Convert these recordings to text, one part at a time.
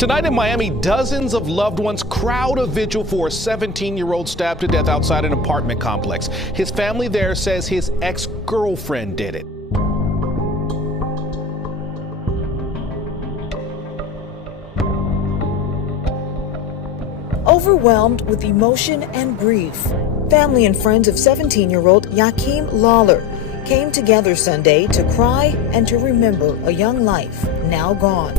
Tonight in Miami, dozens of loved ones crowd a vigil for a 17-year-old stabbed to death outside an apartment complex. His family there says his ex-girlfriend did it. Overwhelmed with emotion and grief, family and friends of 17-year-old Yakeem Lawler came together Sunday to cry and to remember a young life now gone.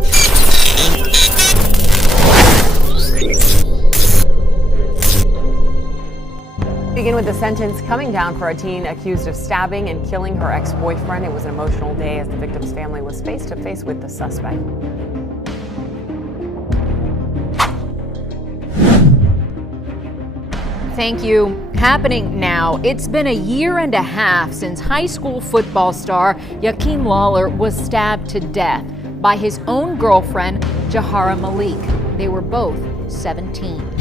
Begin with the sentence coming down for a teen accused of stabbing and killing her ex-boyfriend. It was an emotional day as the victim's family was face to face with the suspect. Thank you. Happening now. It's been a year and a half since high school football star Yakeem Lawler was stabbed to death by his own girlfriend, Jahara Malik. They were both 17.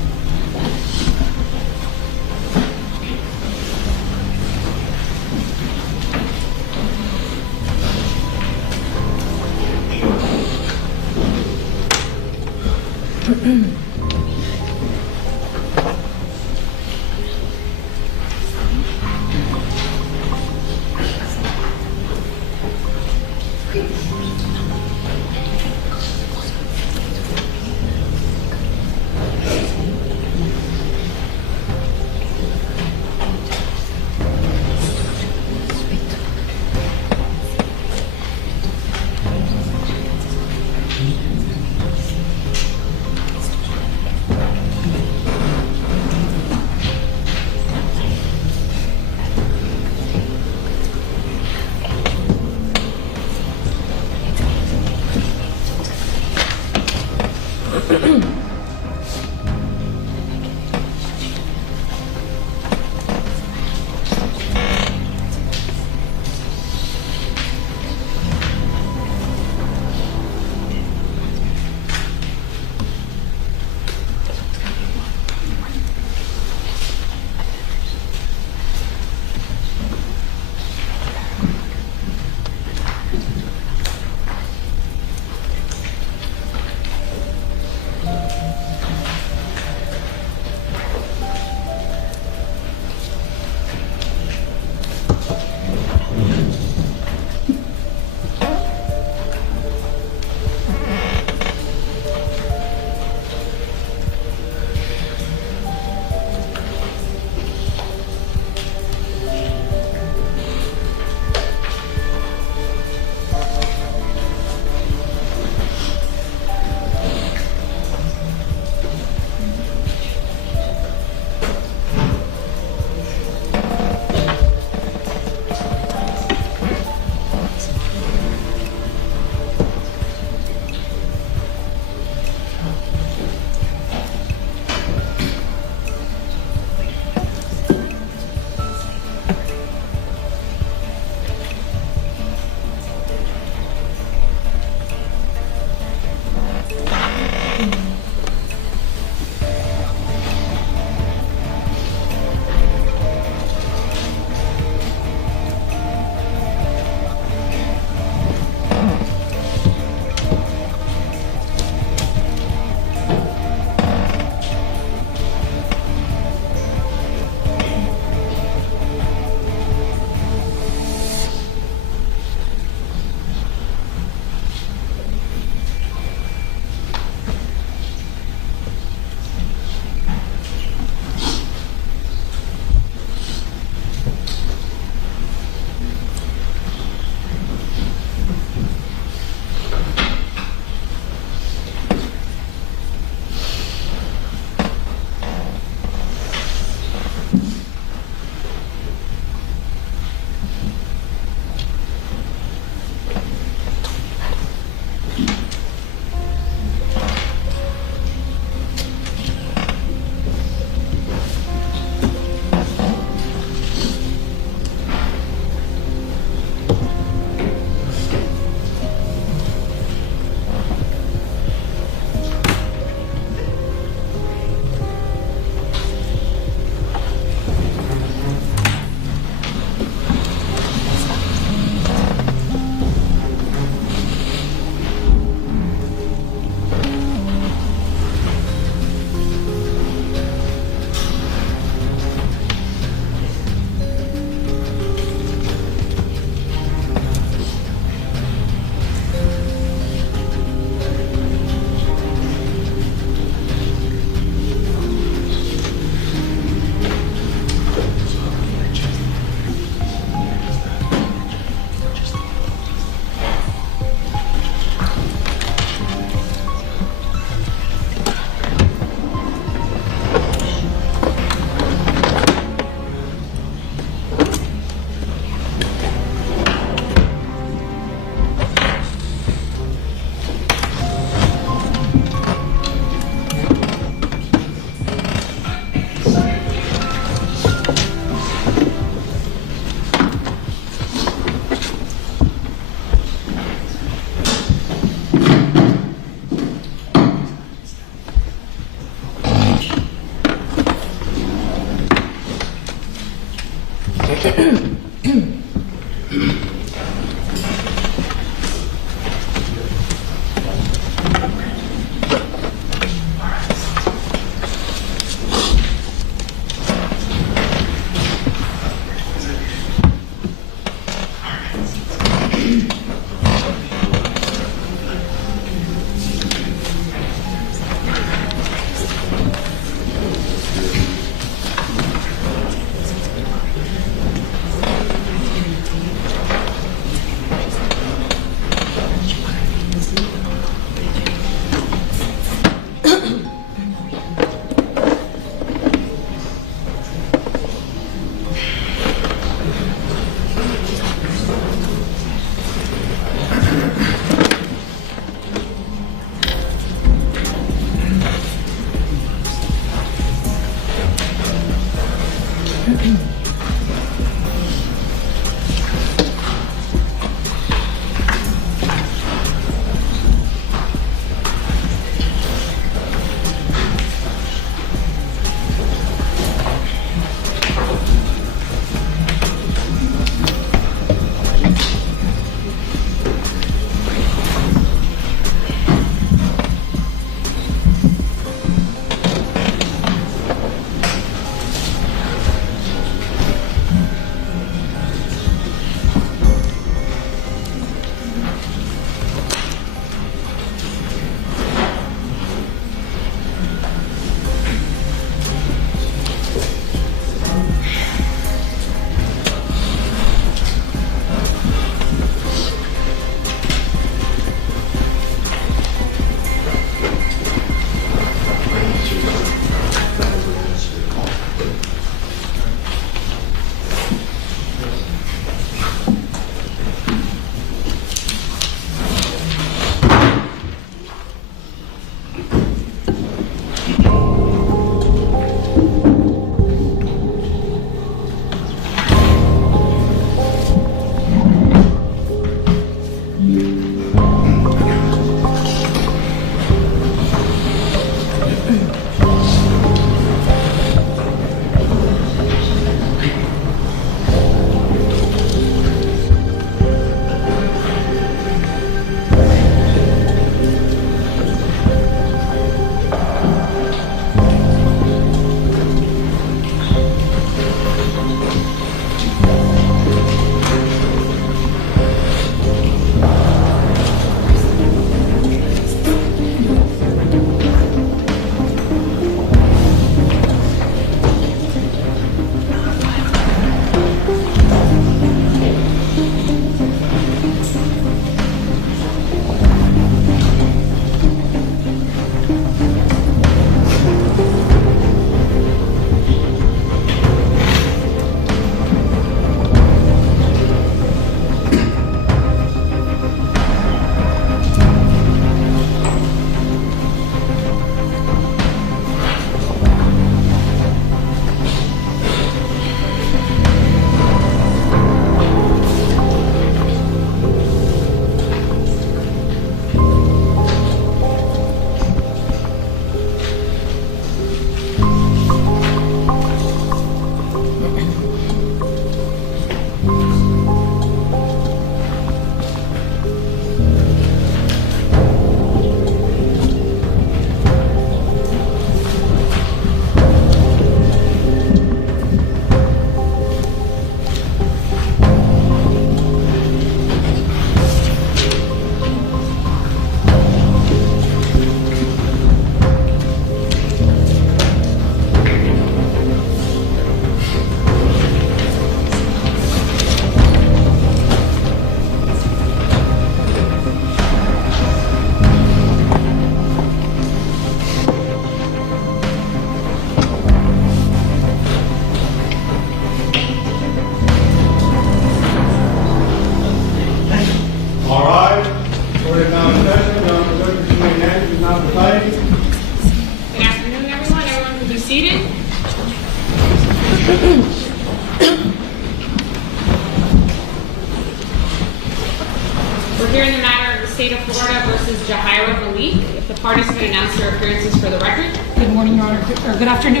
We're here in the matter of the state of Florida versus Jahira Malik. If the parties could announce their appearances for the record. Good morning, Your Honor, or good afternoon.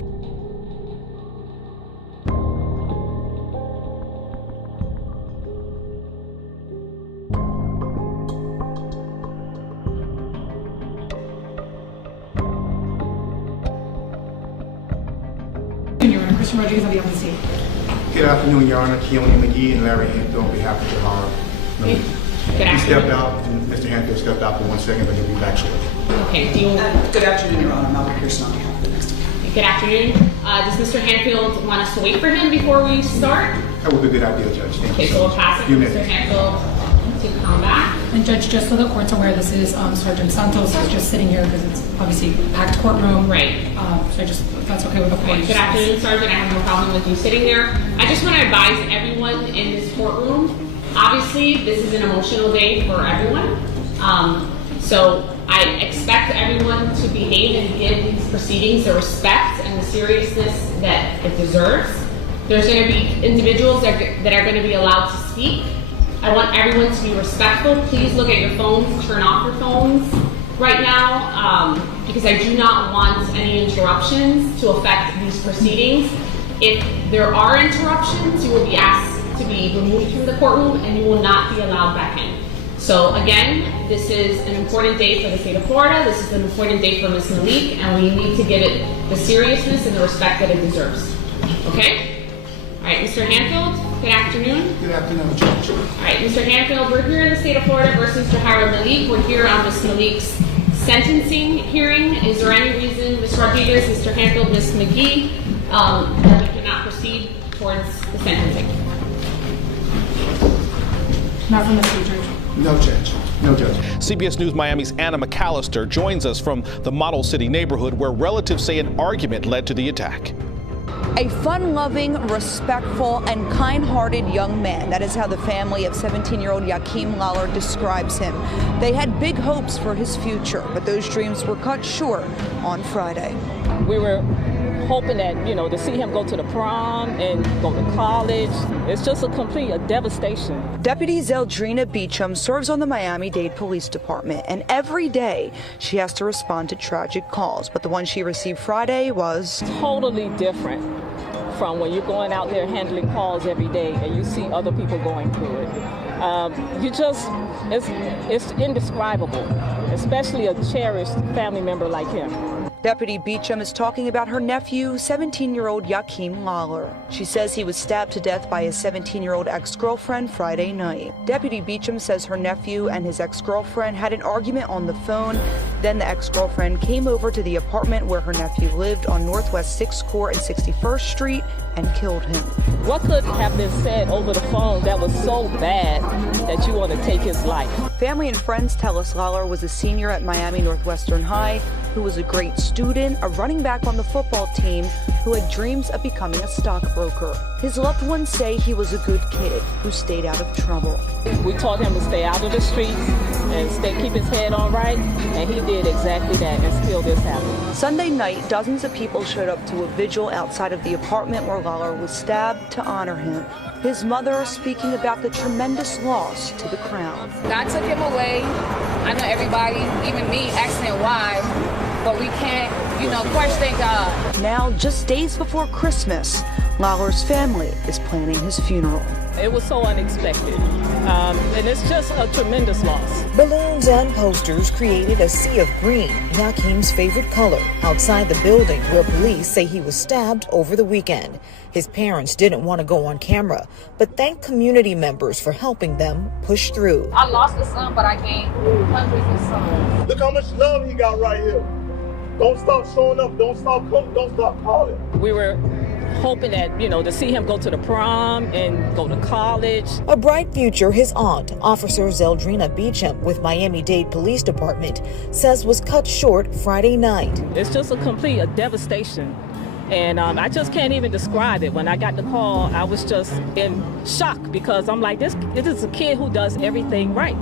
Mr. Rodriguez will be on the scene. Good afternoon, Your Honor. Keone McGee and Larry Hanfield on behalf of Jahara. He stepped out, and Mr. Hanfield stepped out for 1 second, but he'll be back shortly. Okay, Good afternoon, Your Honor. Malcolm Pearson on behalf of the next one. good afternoon. Does Mr. Hanfield want us to wait for him before we start? That would be a good idea, Judge. Thank Okay, you. so we'll pass it to Mr. Hanfield to come back. And Judge, just so the court's aware, this is Sergeant Santos is just sitting here because it's obviously a packed courtroom. Right. So I just, if that's okay with the court. Good afternoon, Sergeant. I have no problem with you sitting there. I just want to advise everyone in this courtroom, obviously, this is an emotional day for everyone. So I expect everyone to behave and give these proceedings the respect and the seriousness that it deserves. There's going to be individuals that are going to be allowed to speak. I want everyone to be respectful. Please look at your phones, turn off your phones right now, because I do not want any interruptions to affect these proceedings. If there are interruptions, you will be asked to be removed from the courtroom and you will not be allowed back in. So again, this is an important day for the state of Florida. This is an important day for Ms. Malik, and we need to give it the seriousness and the respect that it deserves. Okay? All right, Mr. Hanfield, good afternoon. Good afternoon, Judge. All right, Mr. Hanfield, we're here in the state of Florida versus Jahara Malik. We're here on Ms. Malik's sentencing hearing. Is there any reason, Ms. Rodriguez, Mr. Hanfield, Ms. McGee, that we cannot proceed towards the sentencing? Not from the state, Judge. No, Judge. No, Judge. CBS News Miami's Anna McAllister joins us from the Model City neighborhood where relatives say an argument led to the attack. A fun-loving, respectful, and kind-hearted young man. That is how the family of 17-year-old Yakim Lawler describes him. They had big hopes for his future, but those dreams were cut short on Friday. We were hoping that, to see him go to the prom and go to college. It's just a devastation. Deputy Zeldrina Beecham serves on the Miami-Dade Police Department, and every day she has to respond to tragic calls. But the one she received Friday was totally different from when you're going out there handling calls every day and you see other people going through it. It's indescribable, especially a cherished family member like him. Deputy Beecham is talking about her nephew, 17-year-old Yakim Lawler. She says he was stabbed to death by his 17-year-old ex-girlfriend Friday night. Deputy Beecham says her nephew and his ex-girlfriend had an argument on the phone. Then the ex-girlfriend came over to the apartment where her nephew lived on Northwest 6th Court and 61st Street and killed him. What could have been said over the phone that was so bad that you want to take his life? Family and friends tell us Lawler was a senior at Miami Northwestern High, who was a great student, a running back on the football team, who had dreams of becoming a stockbroker. His loved ones say he was a good kid who stayed out of trouble. We told him to stay out of the streets and keep his head on right, and he did exactly that, and still this happened. Sunday night, dozens of people showed up to a vigil outside of the apartment where Lawler was stabbed to honor him. His mother speaking about the tremendous loss to the crowd. God took him away. I know everybody, even me, asking why, but we can't, question God. Now, just days before Christmas, Lawler's family is planning his funeral. It was so unexpected, and it's just a tremendous loss. Balloons and posters created a sea of green, Yakim's favorite color, outside the building where police say he was stabbed over the weekend. His parents didn't want to go on camera, but thanked community members for helping them push through. I lost a son, but I gained hundreds of sons. Look how much love he got right here. Don't stop showing up. Don't stop coming. Don't stop calling. We were hoping that, to see him go to the prom and go to college. A bright future his aunt, Officer Zeldrina Beecham with Miami-Dade Police Department, says was cut short Friday night. It's just a devastation. And I just can't even describe it. When I got the call, I was just in shock because I'm like, this is a kid who does everything right.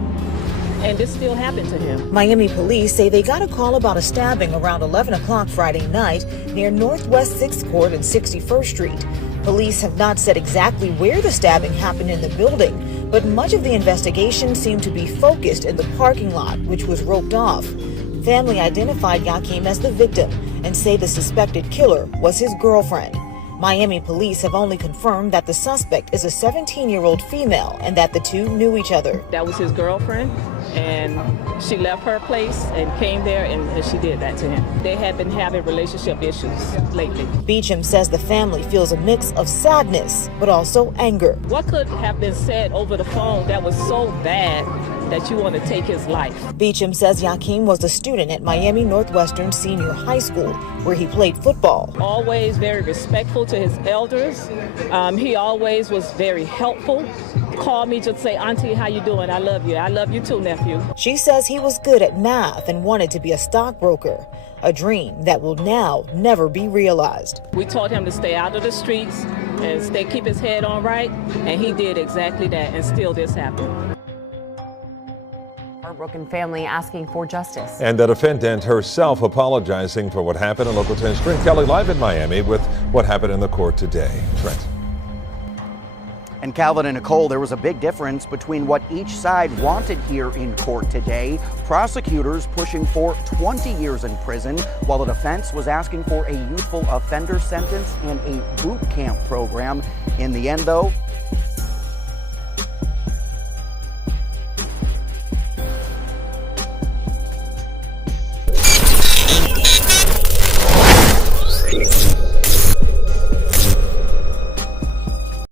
And this still happened to him. Miami police say they got a call about a stabbing around 11 o'clock Friday night near Northwest 6th Court and 61st Street. Police have not said exactly where the stabbing happened in the building, but much of the investigation seemed to be focused in the parking lot, which was roped off. Family identified Yakim as the victim and say the suspected killer was his girlfriend. Miami police have only confirmed that the suspect is a 17-year-old female and that the two knew each other. That was his girlfriend, and she left her place and came there, and she did that to him. They had been having relationship issues lately. Beecham says the family feels a mix of sadness, but also anger. What could have been said over the phone that was so bad that you want to take his life? Beecham says Yakim was a student at Miami Northwestern Senior High School, where he played football. Always very respectful to his elders. He always was very helpful. Call me, just say, Auntie, how you doing? I love you. I love you too, nephew. She says he was good at math and wanted to be a stockbroker, a dream that will now never be realized. We told him to stay out of the streets and keep his head on right, and he did exactly that, and still this happened. Heartbroken family asking for justice. And the defendant herself apologizing for what happened in Local 10's Trent Kelly live in Miami with what happened in the court today. Trent. And Calvin and Nicole, there was a big difference between what each side wanted here in court today. Prosecutors pushing for 20 years in prison, while the defense was asking for a youthful offender sentence and a boot camp program. In the end, though,